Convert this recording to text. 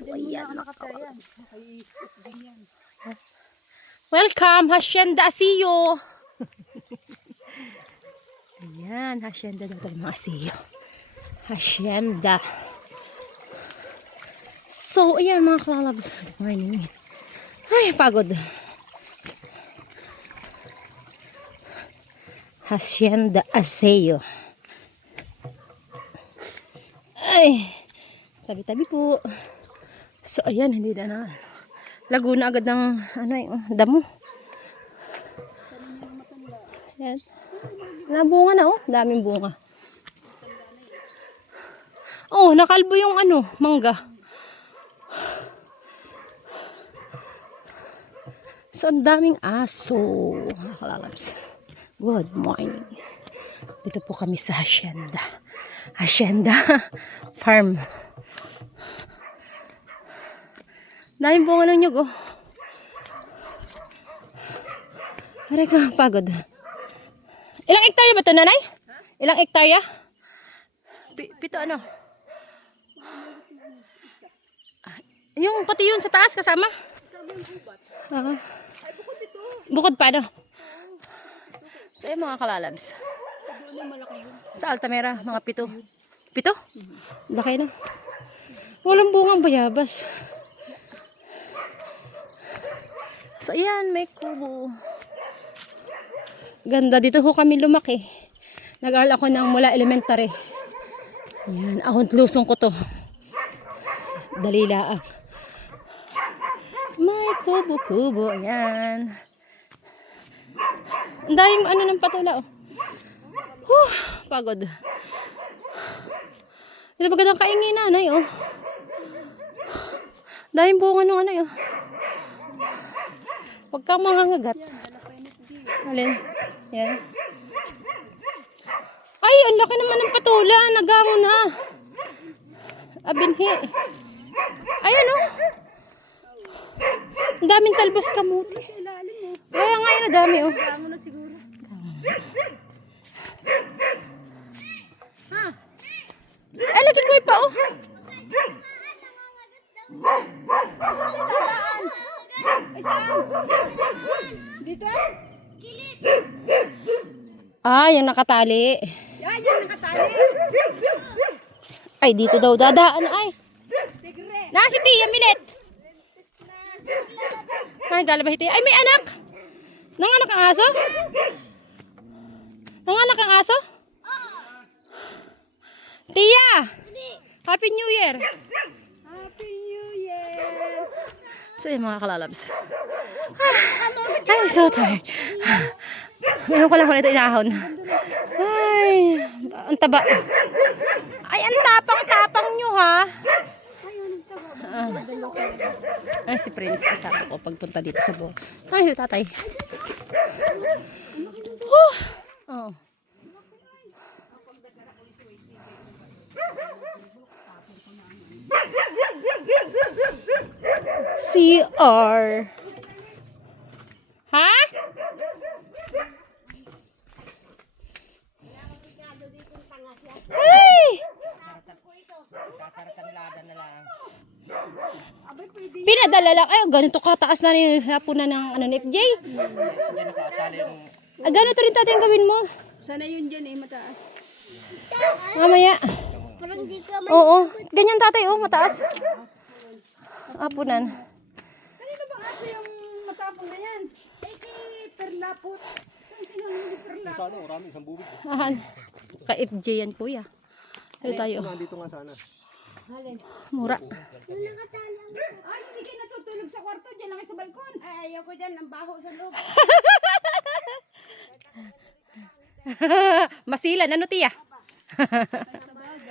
So, ayan mga kalabs. Welcome, Hacienda Asiyo. Ayan, Hacienda na tayo mga Asiyo. Hacienda. So, ayan mga kalabs. Good morning. Ay, pagod. Hacienda Asiyo. Ay, tabi-tabi po. So, ayan, hindi na lago na agad ng damo. Ayan. Nabunga na, oh. Daming bunga. Oh, nakalbo yung mangga. So, ang daming aso. Kalalabs. Good morning. Dito po kami sa Hacienda. Hacienda Farm. Daming bunga ng nyug, oh. Aray ka, pagod. Ilang hektarya ba ito, nanay? Ilang hektarya? Pito Yung pati yun sa taas kasama? Bukod pa, So, yung mga kalalabs. Sa Altamira, mga pito. Pito? Laki na. Walang bungang bayabas. So, ayan, may kubo. Ganda. Dito ho kami lumaki. Nag-aaral ako ng mula elementary. Ayan, ahont lusong ko to. Dalilaang. May kubo-kubo. Ayan. Ang daming ng patula, oh. Pagod. Ito magandang kaingin, nanay, oh. Daming bunga nung oh. Huwag kang mangangagat. Alin? Yan. Ay, ang laki naman ng patula. Nagango na. Abinhi. Ayun, oh. Ang daming talbos kamuti. Kaya nga yun, dami, oh. Nagango na siguro. Ay, lagi ko pa, oh. Dito? Yung nakatali. Yung nakatali. Ay, dito daw dadaan. Ay. Si Tia, Milet. Ay, galabah ito. Ay, may anak. Nanganak ang aso? Nanganak ang aso? Tia! Happy New Year! Happy New Year! So, yung mga kalalabs. I'm so tired. Ngayon ko lang kung ito inahon. Ay, ang taba. Ay, ang tapang-tapang nyo, ha? Ay, si Prince kasama ko pagpunta dito sa buwan. Ay, tatay. Oh. CR. Ha? Ay! Pinadala lang. Ay, ganito kataas na yung hapunan ng ni FJ. Ganito rin tatay yung gawin mo. Sana yun dyan mataas. Mamaya. Oo. Ganyan tatay, mataas. Hapunan. Kanino bang aso yung matapong na yan? Perlapot. Sana, marami isang bubig. Ka FJ yan, kuya. Ayun tayo. Nandito nga sana. Mura. Ay, hindi kayo natutulog sa kwarto. Diyan lang sa balkon. Ay, ayaw ko dyan. Ang baho sa loob. Masilan, Tia?